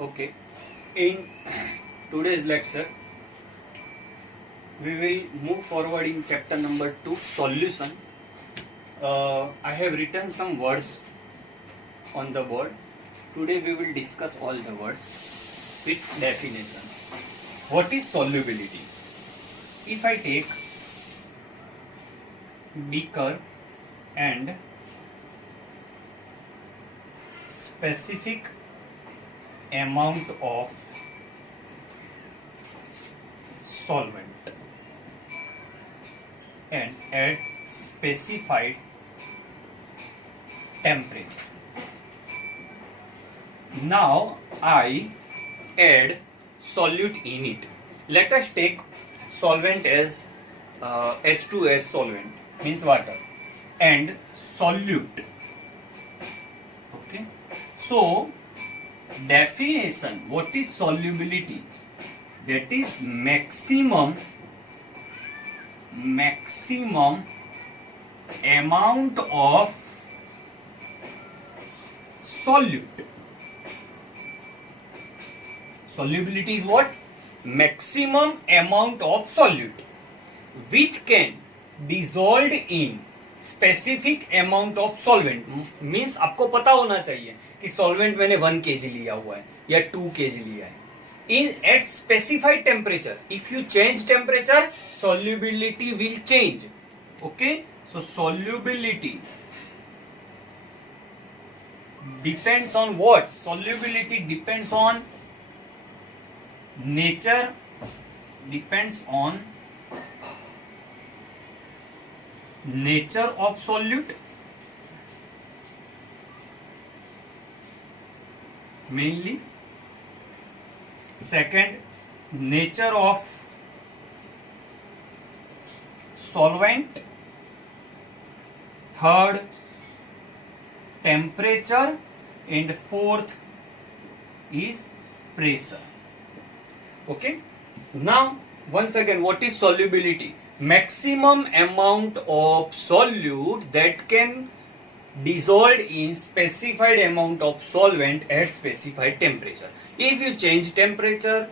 Okay. In today's lecture, we will move forward in chapter number 2, solution. I have written some words on the board. Today we will discuss all the words with definition. What is solubility? If I take beaker and specific amount of solvent and at specified temperature. Now I add solute in it. Let us take solvent as H2S solvent, means water, and solute. Okay, so definition, what is solubility? That is maximum amount of solute. Solubility is what? Maximum amount of solute which can dissolve in specific amount of solvent. Means आपको पता होना चाहिए कि solvent मैंने 1 kg लिया हुआ है या 2 kg लिया है. In at specified temperature, if you change temperature, solubility will change. Okay, so solubility depends on what? Solubility depends on nature, depends on nature of solute, mainly. Second, nature of solvent. Third, temperature. And fourth is pressure. Okay, now once again, what is solubility? Maximum amount of solute that can dissolve in specified amount of solvent at specified temperature. If you change temperature,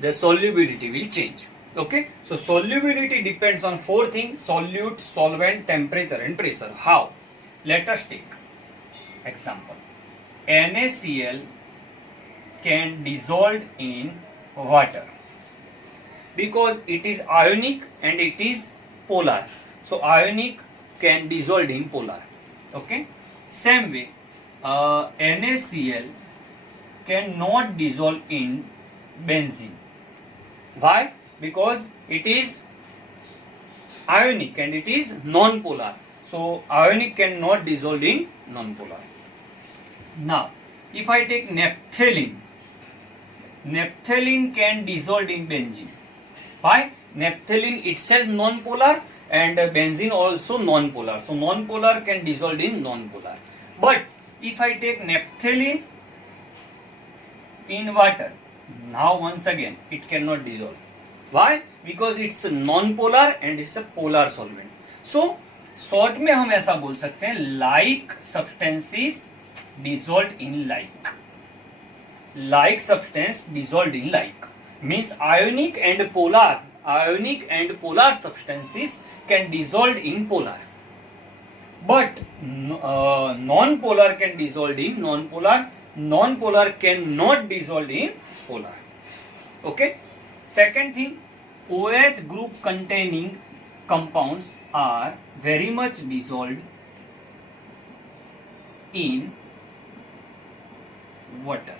the solubility will change. Okay, so solubility depends on 4 things: solute, solvent, temperature and pressure. How? Let us take example. NaCl can dissolve in water because it is ionic and it is polar. So ionic can dissolve in polar. Okay, same way NaCl cannot dissolve in benzene. Why? Because it is ionic and it is non-polar. So ionic cannot dissolve in non-polar. Now if I take naphthalene, naphthalene can dissolve in benzene. Why? Naphthalene itself non-polar and benzene also non-polar. So non-polar can dissolve in non-polar. But if I take naphthalene in water, now once again it cannot dissolve. Why? Because it's a non-polar and it's a polar solvent. So short में हम ऐसा बोल सकते हैं, like substances dissolved in like. Like substance dissolved in like means ionic and polar substances can dissolve in polar, but non-polar can dissolve in non-polar. Non-polar cannot dissolve in polar. Okay, second thing, OH group containing compounds are very much dissolved in water.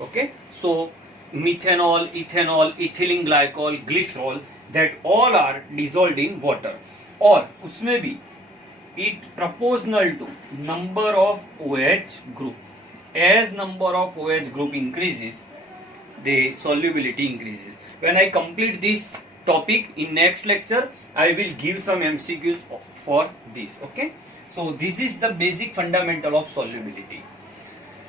Okay, so methanol, ethanol, ethylene glycol, glycerol, that all are dissolved in water. और उसमें भी it proportional to number of OH group. As number of OH group increases, the solubility increases. When I complete this topic in next lecture, I will give some MCQs for this. Okay, so this is the basic fundamental of solubility.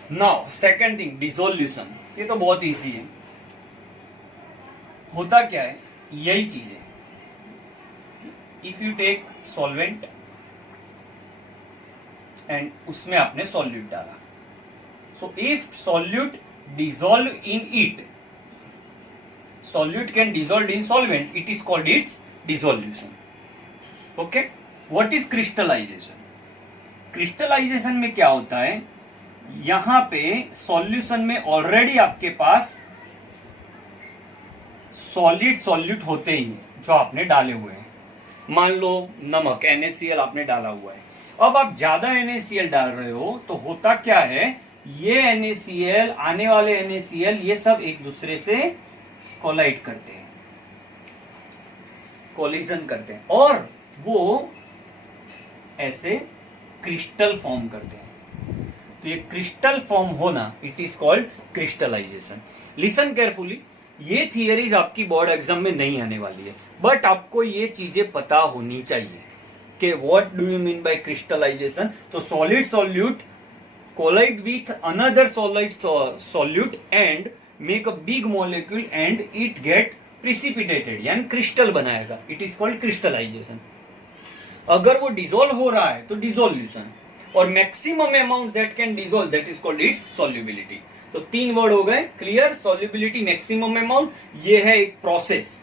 Now second thing, dissolution. ये तो बहुत easy है. होता क्या है, यही चीज है. If you take solvent and उसमें आपने सॉल्यूट डाला. So if solute dissolve in it, solute can dissolve in solvent, it is called its dissolution. Okay, what is crystallization? Crystallization में क्या होता है, यहां पे सॉल्यूशन में ऑलरेडी आपके पास सॉलिड सॉल्यूट होते ही जो आपने डाले हुए हैं. मान लो नमक NaCl आपने डाला हुआ है. अब आप ज्यादा NaCl डाल रहे हो तो होता क्या है, ये NaCl आने वाले NaCl ये सब एक दूसरे से कोलाइड करते हैं, कोलिजन करते हैं और वो ऐसे क्रिस्टल फॉर्म करते हैं. तो ये क्रिस्टल फॉर्म होना, it is called crystallization. Listen carefully, ये थियरीज आपकी बोर्ड एग्जाम में नहीं आने वाली है, बट आपको ये चीजें पता होनी चाहिए कि what do you mean by crystallization. तो solid solute collide with another solid solute and make a big molecule and it get precipitated, यानी क्रिस्टल बनाएगा, इट इज कॉल्ड क्रिस्टलाइजेशन. अगर वो डिसॉल्व हो रहा है तो डिसोल्यूशन, और maximum amount that can dissolve, that is called its solubility. तो 3 वर्ड हो गए क्लियर, सॉल्युबिलिटी, मैक्सिमम अमाउंट, ये है एक प्रोसेस,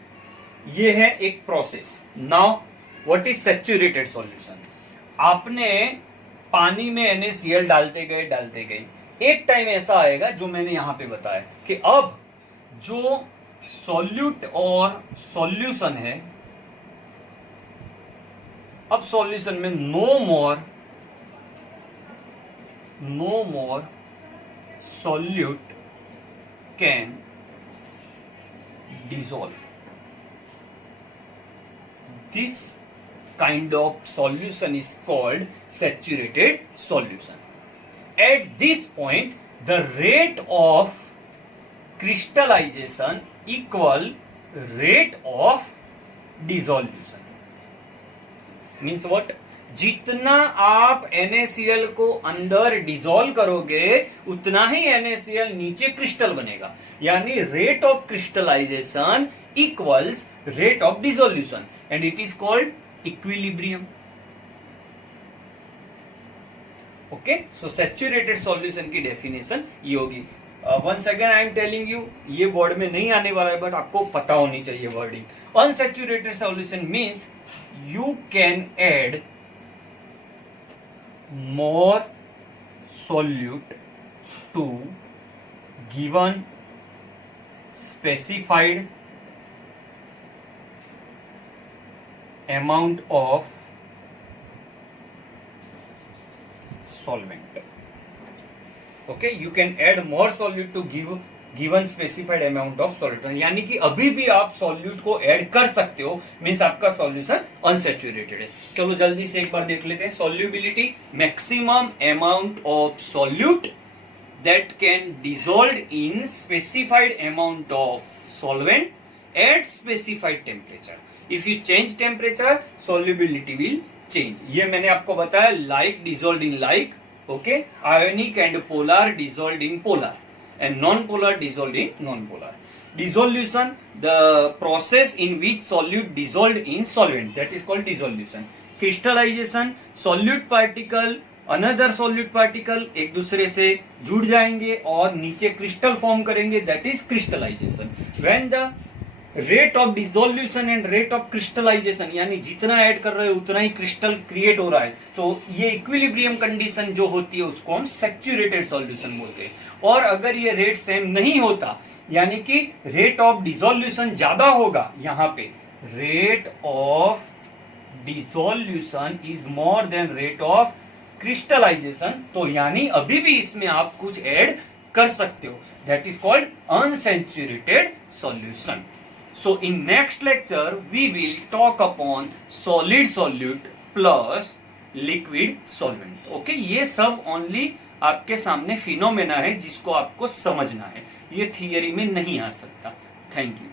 ये है एक process. Now what is saturated solution. आपने पानी में NaCl डालते गए, एक टाइम ऐसा आएगा जो मैंने यहां पे बताया कि अब जो सॉल्यूट और सॉल्यूशन है, अब सॉल्यूशन में no more solute can dissolve. This kind of solution is called saturated solution. At this point, the rate of crystallization equal rate of dissolution. Means what? जितना आप NaCl को अंदर डिसॉल्व करोगे उतना ही NaCl नीचे क्रिस्टल बनेगा, यानी rate of crystallization equals rate of dissolution and it is called equilibrium. Okay, so saturated solution की डेफिनेशन ये होगी. Once again I am telling you, ये वर्ड में नहीं आने वाला है बट आपको पता होनी चाहिए wording. Unsaturated solution means you can add more solute to given specified amount of solvent. Okay, you can add more solute to given specified amount of solute. यानी कि अभी भी आप सॉल्यूट को ऐड कर सकते हो, मीन्स आपका सॉल्यूशन अनसैचुरेटेड है. चलो जल्दी से एक बार देख लेते हैं. Solubility, maximum amount of solute that can dissolve in specified amount of solvent eight specified temperature. If you change temperature solubility will change. ये मैंने आपको बताया, like dissolve in like, okay, ionic and polar dissolve in polar and non-polar dissolved in non-polar. Dissolution, the process in which solute dissolved in solvent, that is called dissolution. Crystallization, solute particle another solute particle एक दूसरे से जुड़ जाएंगे और नीचे crystal form करेंगे, that is crystallization. When the rate of dissolution and rate of crystallization, यानी जितना ऐड कर रहे हो उतना ही क्रिस्टल क्रिएट हो रहा है, तो ये इक्विलिब्रियम कंडीशन जो होती है उसको हम सैचुरेटेड सॉल्यूशन बोलते हैं. और अगर ये रेट सेम नहीं होता, यानी कि रेट ऑफ डिसोल्यूशन ज्यादा होगा, यहाँ पे rate of dissolution is more than rate of crystallization, तो यानी अभी भी इसमें आप कुछ ऐड कर सकते हो, that is called unsaturated solution. So in next lecture we will talk upon solid solute plus liquid solvent. Okay, ये सब ओनली आपके सामने फिनोमेना है जिसको आपको समझना है, ये थियरी में नहीं आ सकता. Thank you.